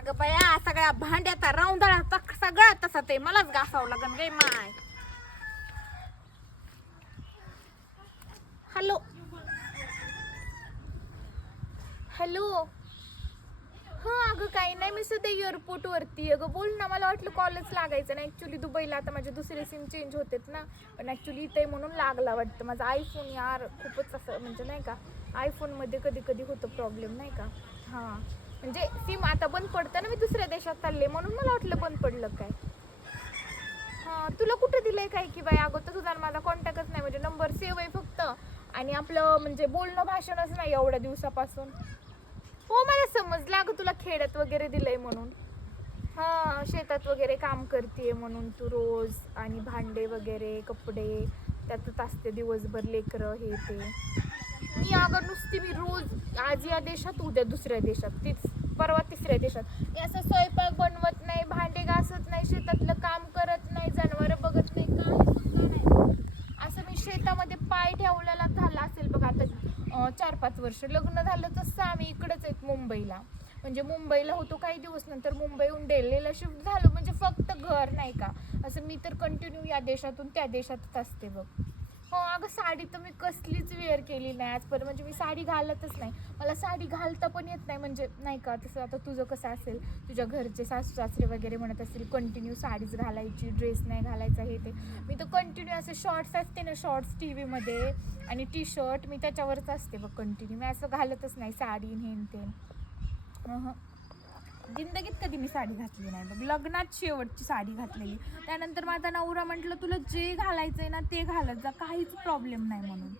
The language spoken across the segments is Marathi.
अगं बया सगळ्या भांड्याचा राऊंदळा सगळा तसा ते मलाच घासावं लागन गे माय. हॅलो. हॅलो. हा अगं काही नाही मी सध्या एअरपोर्ट वरती अगं बोल ना मला वाटलं कॉलच लागायचं नाही. ऍक्च्युली दुबईला आता माझे दुसरे सिम चेंज होतेत ना. पण ऍक्च्युली इथे म्हणून लागला वाटतं माझा. आयफोन यार खूपच असं म्हणजे नाही का आयफोनमध्ये कधी कधी होतं प्रॉब्लेम नाही का? हां. म्हणजे सिम आता बंद पडतं ना मी दुसऱ्या देशात चालले म्हणून मला वाटलं बंद पडलं काय. हां तुला कुठं दिलंय काय की बाई? अगोदर तुझा माझा कॉन्टॅक्टच नाही म्हणजे नंबर सेव्ह आहे फक्त. आणि आपलं म्हणजे बोलणं भाषणच नाही एवढ्या दिवसापासून. हो मला समजलं अगं तुला खेड्यात वगैरे दिलंय म्हणून. हा शेतात वगैरे काम करते म्हणून तू रोज. आणि भांडे वगैरे कपडे त्यातच असते दिवसभर लेकरं हे ते. मी अगं नुसती मी रोज आज या देशात उद्या दुसऱ्या देशात तीच परवा तिसऱ्या देशात. मी असं स्वयंपाक बनवत नाही भांडे घासत नाही शेतातलं काम करत नाही जनावरं बघत नाही काय नाही. असं मी शेतामध्ये पाय ठेवलेला झाला असेल बघा आता चार पाच वर्ष. लग्न झालं तसं आम्ही इकडंच आहेत मुंबईला. म्हणजे मुंबईला होतो काही दिवस नंतर मुंबईहून डेल्लीला शिफ्ट झालो म्हणजे फक्त घर नाही का? असं मी तर कंटिन्यू या देशातून त्या देशातच असते बघ. हो अगं साडी तर मी कसलीच वेअर केली नाही आजपर्यंत. म्हणजे मी साडी घालतच नाही. मला साडी घालता पण येत नाही. म्हणजे नाही का तसं आता तुझं कसं असेल? तुझ्या घरचे सासू सासरे वगैरे म्हणत असतील कंटिन्यू साडीच घालायची ड्रेस नाही घालायचा हे ते. मी तर कंटिन्यू असे शॉर्ट्स असते ना शॉर्ट्स टी व्हीमध्ये आणि टी शर्ट मी त्याच्यावरच असते बघ कंटिन्यू मी असं घालतच नाही साडी न ते. जिंदगीत कधी मी साडी घातली नाही. बघ लग्नात शेवटची साडी घातलेली. त्यानंतर माझा नवरा म्हटलं तुला जे घालायचं आहे ना ते घालत जा. काहीच प्रॉब्लेम नाही म्हणून.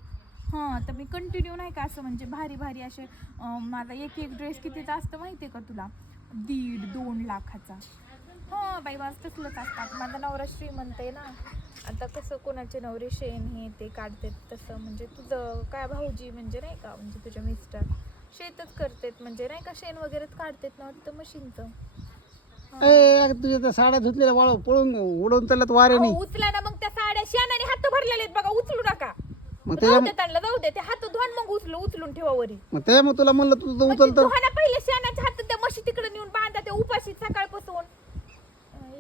हां तर मी कंटिन्यू नाही का असं म्हणजे भारी भारी असे माझा एक एक ड्रेस कितीचा असतं माहिती आहे का तुला? दीड दोन लाखाचा. हां बाई माझं तसलंच असतात. माझा नवरा श्रीमंत आहे ना. आता कसं कोणाचे नवरे शेण हे ते काढतात तसं. म्हणजे तुझं काय भाऊजी म्हणजे नाही का म्हणजे तुझ्या मिस्टर शेतच करतात म्हणजे नाही का? शेण वगैरेच काढतात ना वाटतं मशीनचं. ए तुझ्या त्या साड्या धुतलेल्या वाळ पळून उडवून चालत वाऱ्याने. अहो, उचला ना मग त्या साड्या. शेणाने हात भरलेले आहेत बघा उचलू नका. मग जाऊ त्याच्या दे त्यांना जाऊ दे. ते हात धुवून मग उचलू उचलून ठेवा वरी. मग त्या मग तुला म्हणलं तुझं मग उचल तर धुवाना पहिले शेणाच्या हात त्या म्हशी तिकडे नेऊन बांधा ते उपाशी सकाळपासून.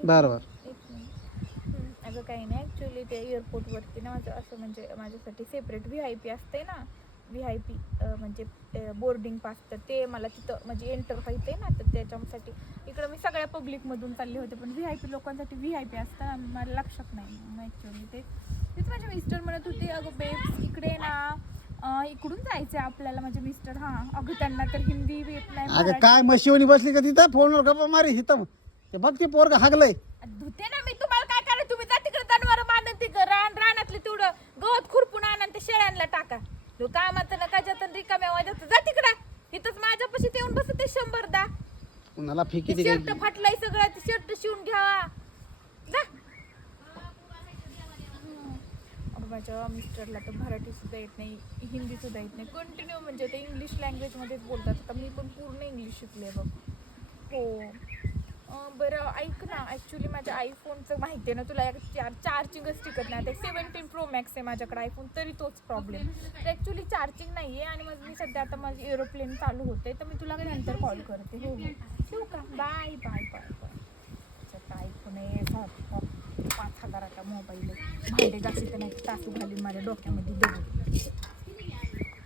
बरं बरं. एक मिनिट. हम्म, अगं काही नाही. ॲक्च्युली ते एअरपोर्टवरती ना माझं असं म्हणजे माझ्यासाठी सेपरेट व्ही आय पी असते ना. व्ही आय पी म्हणजे बोर्डिंग पास तर ते मला तिथं म्हणजे एंटर व्हायचं आहे ना तर त्याच्यासाठी. इकडं मी सगळ्या पब्लिकमधून चालले होते पण व्ही आय पी लोकांसाठी व्ही आय पी असतं मला लक्षात नाही ॲक्च्युली ते. तेच माझे मिस्टर म्हणत होते अगं बेब्स इकडे ना इकडून जायचं आहे आपल्याला. माझे मिस्टर हां अगं त्यांना तर हिंदी येत नाही अगं काय म्हशीवणी बसली का तिथं? फोनवर गप्पा मारी हिथं. ते बघ ते पोरग हागलंय. धुते ना मी तुम्हाला काय करा तुम्ही जा तिकडे जनावर बांधून ते रान रानातले तेवढं गवत खुरपून आणा आणि ते शेळ्यांना टाका तो कामाचं ना काच्यात वाजायचं जा तिकडं. इथंच माझ्यापाशी ते येऊन बसते शंभर दा. कुणाला फेकी दे शर्ट फाटलाय सगळं ते शर्ट शिवून घ्यावा. जा. माझ्या मिस्टरला तर मराठी सुद्धा येत नाही हिंदी सुद्धा येत नाही. कंटिन्यू म्हणजे ते इंग्लिश लँग्वेजमध्येच बोलतात. आता मी पण पूर्ण इंग्लिश शिकले बघ. हो. बरं ऐक ना ॲक्च्युली माझ्या आयफोनचं माहिती आहे ना तुला चार चार्जिंगच टिकत नाही. आता सेवन्टीन प्रो मॅक्स आहे माझ्याकडे आयफोन तरी तोच प्रॉब्लेम तर ॲक्च्युली चार्जिंग नाही आहे आणि मग मी सध्या आता माझी एरोप्लेन चालू होते तर मी तुला नंतर कॉल करते. हो, हो ठेवू का? Bye bye bye bye iPhone आहे पाच हजाराचा मोबाईल आहे. भांडे जास्त नाही तासू घालीन माझ्या डोक्यामध्ये दगड